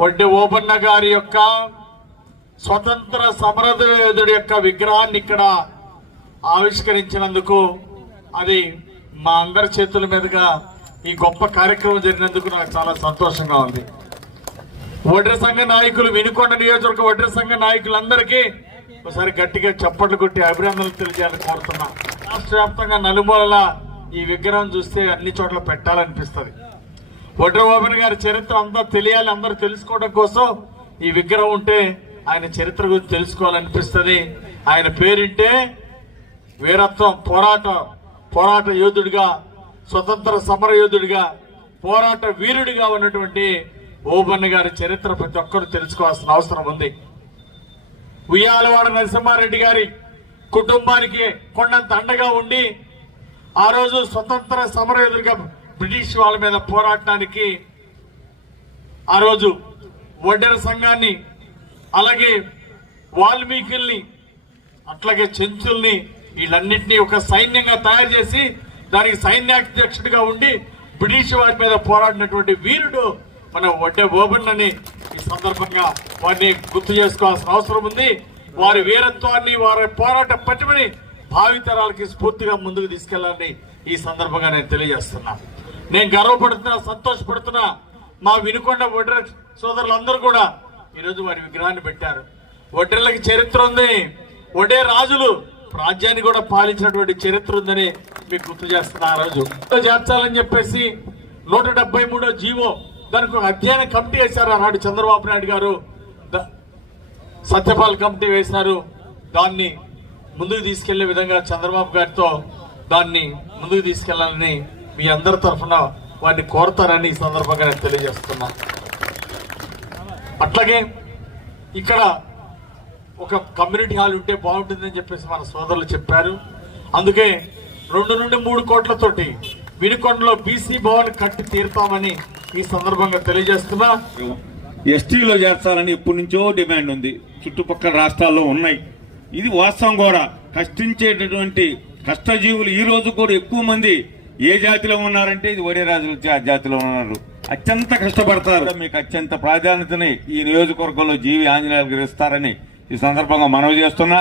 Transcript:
వడ్డి ఓబన్న గారి యొక్క స్వతంత్ర సమరయోధుడి యొక్క విగ్రహాన్ని ఇక్కడ ఆవిష్కరించినందుకు అది మా అందరి చేతుల మీదుగా ఈ గొప్ప కార్యక్రమం జరిగినందుకు నాకు చాలా సంతోషంగా ఉంది. వడ్ర సంఘ నాయకులు వినుకొండ నియోజకవర్గ వడ్ర సంఘ నాయకులందరికీ ఒకసారి గట్టిగా చప్పట్లు కొట్టి అభినందనలు తెలియజేయాలని కోరుతున్నా. రాష్ట్ర వ్యాప్తంగా నలుమూలల ఈ విగ్రహం చూస్తే అన్ని చోట్ల పెట్టాలనిపిస్తుంది. వడ్రబాబుని గారి చరిత్ర అంతా తెలియాలి అందరూ తెలుసుకోవడం కోసం ఈ విగ్రహం ఉంటే ఆయన చరిత్ర గురించి తెలుసుకోవాలనిపిస్తుంది. ఆయన పేరింటే వీరత్వం పోరాట పోరాట యోధుడిగా స్వతంత్ర సమర యోధుడిగా పోరాట వీరుడిగా ఉన్నటువంటి ఓబన్న గారి చరిత్ర ప్రతి ఒక్కరు తెలుసుకోవాల్సిన అవసరం ఉంది. ఉయ్యాలవాడ నరసింహారెడ్డి గారి కుటుంబానికి కొండంత అండగా ఉండి ఆ రోజు స్వతంత్ర సమరయోధుడిగా బ్రిటిష్ వాళ్ళ మీద పోరాడటానికి ఆ రోజు వడ్డెర సంఘాన్ని అలాగే వాల్మీకుల్ని అట్లాగే చెంచుల్ని వీళ్ళన్నింటినీ ఒక సైన్యంగా తయారు చేసి దానికి సైన్యాధ్యక్షుడిగా ఉండి బ్రిటిష్ వారి మీద పోరాడినటువంటి వీరుడు మన వడ్డే బోబన్నని ఈ సందర్భంగా వారిని గుర్తు చేసుకోవాల్సిన అవసరం ఉంది. వారి వీరత్వాన్ని వారి పోరాట పట్టుమని భావితరాలకి స్ఫూర్తిగా ముందుకు తీసుకెళ్ళాలని ఈ సందర్భంగా నేను తెలియజేస్తున్నాను నేను గర్వపడుతున్నా సంతోషపడుతున్నా. మా వినుకొండ వడ్ర సోదరులందరూ కూడా ఈరోజు వారి విగ్రహాన్ని పెట్టారు. ఒడ్రెళ్ళకి చరిత్ర ఉంది. ఒడే రాజులు రాజ్యాన్ని కూడా పాలించినటువంటి చరిత్ర ఉందని మీకు గుర్తు చేస్తున్నా ఆ రోజు. చేర్చాలని చెప్పేసి నూట డెబ్బై మూడో జీవో దానికి ఒక అధ్యయన కమిటీ వేశారు ఆనాడు చంద్రబాబు నాయుడు గారు. సత్యపాల్ కమిటీ వేసినారు దాన్ని ముందుకు తీసుకెళ్ళే విధంగా చంద్రబాబు గారితో దాన్ని ముందుకు తీసుకెళ్ళాలని మీ అందరి తరఫున వారిని కోరతారని ఈ సందర్భంగా నేను తెలియజేస్తున్నా. అట్లాగే ఇక్కడ ఒక కమ్యూనిటీ హాల్ ఉంటే బాగుంటుందని చెప్పేసి మన సోదరులు చెప్పారు. అందుకే రెండు నుండి మూడు కోట్లతోటి వినుకొండలో బీసీ భవన్ కట్టి తీరుతామని ఈ సందర్భంగా తెలియజేస్తున్నా. ఎస్టీలో చేర్చాలని ఎప్పటి నుంచో డిమాండ్ ఉంది. చుట్టుపక్కల రాష్ట్రాల్లో ఉన్నాయి. ఇది వాస్తవం కూడా. కష్టించేటటువంటి కష్టజీవులు ఈ రోజు కూడా ఎక్కువ మంది ఏ జాతిలో ఉన్నారంటే ఇది ఒరే రాజుల జాతిలో ఉన్నారు. అత్యంత కష్టపడతారు. మీకు అత్యంత ప్రాధాన్యతని ఈ నియోజకవర్గంలో జీవి ఆంజనేయులు గారు ఇస్తారని ఈ సందర్భంగా మనవి చేస్తున్నా.